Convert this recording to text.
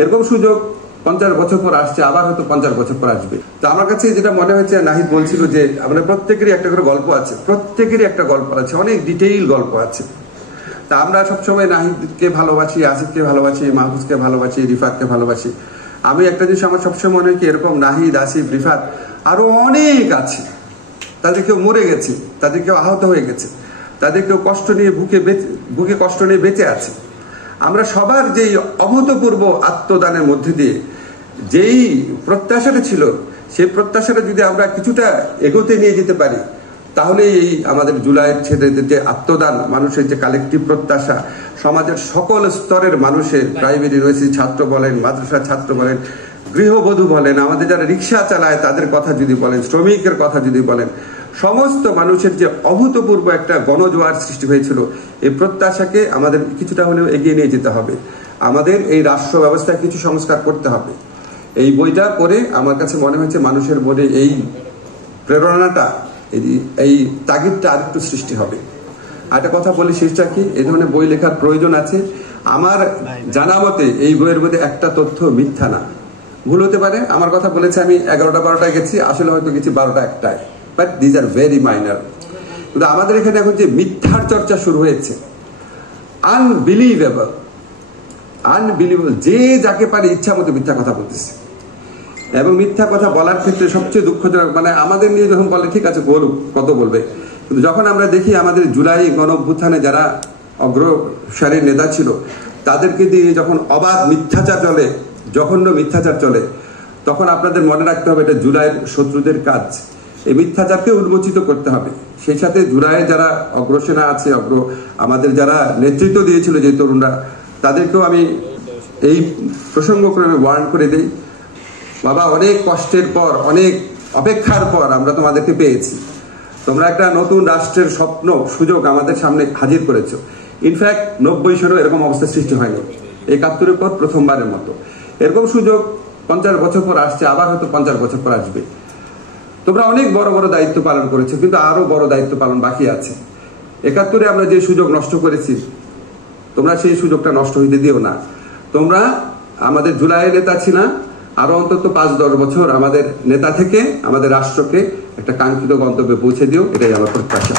এরকম সুযোগ 50 বছর পর আসছে, আবার হয়তো 50 বছর পর আসবে। তো আমার কাছে যেটা মনে হয়েছে, নাহিদ বলছিল যে আমরা প্রত্যেকেরই একটা করে গল্প আছে, প্রত্যেকেরই একটা গল্প আছে, অনেক ডিটেইল গল্প আছে। তা আমরা সবসময় নাহিদকে ভালোবাসি, আসিফকে ভালোবাসি, মাহফুজকে ভালোবাসি, রিফাতকে ভালোবাসি। আমি একটা জিনিস আমার সবসময় মনে হয় কি, এরকম নাহিদ, আসিফ, রিফাত আরো অনেক আছে। তাদের কেউ মরে গেছে, তাদের কেউ আহত হয়ে গেছে, তাদের কেউ কষ্ট নিয়ে বুকে কষ্ট নিয়ে বেঁচে আছে। আমরা সবার যেই অভূতপূর্ব আত্মদানের মধ্যে দিয়ে যেই প্রত্যাশাটা ছিল, সেই প্রত্যাশাটা যদি আমরা কিছুটা এগোতে নিয়ে যেতে পারি, তাহলে এই আমাদের জুলাইয়ের ছেলেদের যে আত্মদান, মানুষের যে কালেকটিভ প্রত্যাশা, সমাজের সকল স্তরের মানুষের, প্রাইমারি ইউনিভার্সিটি ছাত্র বলেন, মাদ্রাসা ছাত্র বলেন, গৃহবধূ বলেন, আমাদের যারা রিক্সা চালায় তাদের কথা যদি বলেন, শ্রমিকের কথা যদি বলেন, সমস্ত মানুষের যে অভূতপূর্ব একটা গণজোয়ার সৃষ্টি হয়েছিল, এই প্রত্যাশাকে আমাদের কিছুটা হলেও এগিয়ে নিয়ে যেতে হবে। আমাদের এই রাষ্ট্র ব্যবস্থায় কিছু সংস্কার করতে হবে। এই বইটা পড়ে আমার কাছে মনে হয়েছে মানুষের মনে এই প্রেরণাটা, এই তাগিদটা আরেকটু সৃষ্টি হবে। একটা কথা বলি শেষটা কি, এই ধরনের বই লেখার প্রয়োজন আছে। আমার জানা মতে এই বইয়ের মধ্যে একটা তথ্য মিথ্যা না, ভুল হতে পারে। আমার কথা বলেছে আমি 11টা-12টায় গেছি, আসলে হয়তো গেছি 12টা-1টায়, but these are very minor. কিন্তু আমাদের এখানে এখন যে মিথ্যার চর্চা শুরু হয়েছে, আনবিলিভেবল, যে যাকে পারে ইচ্ছা মতো মিথ্যা কথা বলতেছে। এবং মিথ্যা কথা বলার ক্ষেত্রে সবচেয়ে দুঃখজনক, মানে আমাদের নিয়ে যখন বলে ঠিক আছে বলুক, কত বলবে, কিন্তু যখন আমরা দেখি আমাদের জুলাই গণ অভ্যুত্থানে যারা অগ্রসারীর নেতা ছিল, তাদেরকে দিয়ে যখন অবাধ মিথ্যাচার চলে, জঘন্য মিথ্যাচার চলে, তখন আপনাদের মনে রাখতে হবে এটা জুলাইয়ের শত্রুদের কাজ। এই মিথ্যাচারকে উন্মোচিত করতে হবে। সেই সাথে জুলাইয়ে যারা অগ্রসেনা আছে, আমাদের যারা নেতৃত্ব দিয়েছিল যে তরুণরা, তাদেরকেও আমি এই প্রসঙ্গক্রমে ওয়ার্ন করে দিই, বাবা অনেক কষ্টের পর, অনেক অপেক্ষার পর আমরা তোমাদেরকে পেয়েছি। তোমরা একটা নতুন রাষ্ট্রের স্বপ্ন, সুযোগ আমাদের সামনে হাজির করেছো। ইনফ্যাক্ট 90 সালেও এরকম অবস্থা সৃষ্টি হয়নি, 71-এর পর প্রথমবারের মতো। এরকম সুযোগ 50 বছর পর আসছে, আবার হয়তো 50 বছর পর আসবে। তোমরা অনেক বড় বড় দায়িত্ব পালন করেছো, কিন্তু আরো বড় দায়িত্ব পালন বাকি আছে। 71-এ আমরা যে সুযোগ নষ্ট করেছি, তোমরা সেই সুযোগটা নষ্ট হইতে দিও না। তোমরা আমাদের জুলাইয়ের নেতা ছিল, আরো অন্তত 5-10 বছর আমাদের নেতা থেকে আমাদের রাষ্ট্রকে একটা কাঙ্ক্ষিত গন্তব্যে পৌঁছে দিও, এটাই আমার প্রত্যাশা।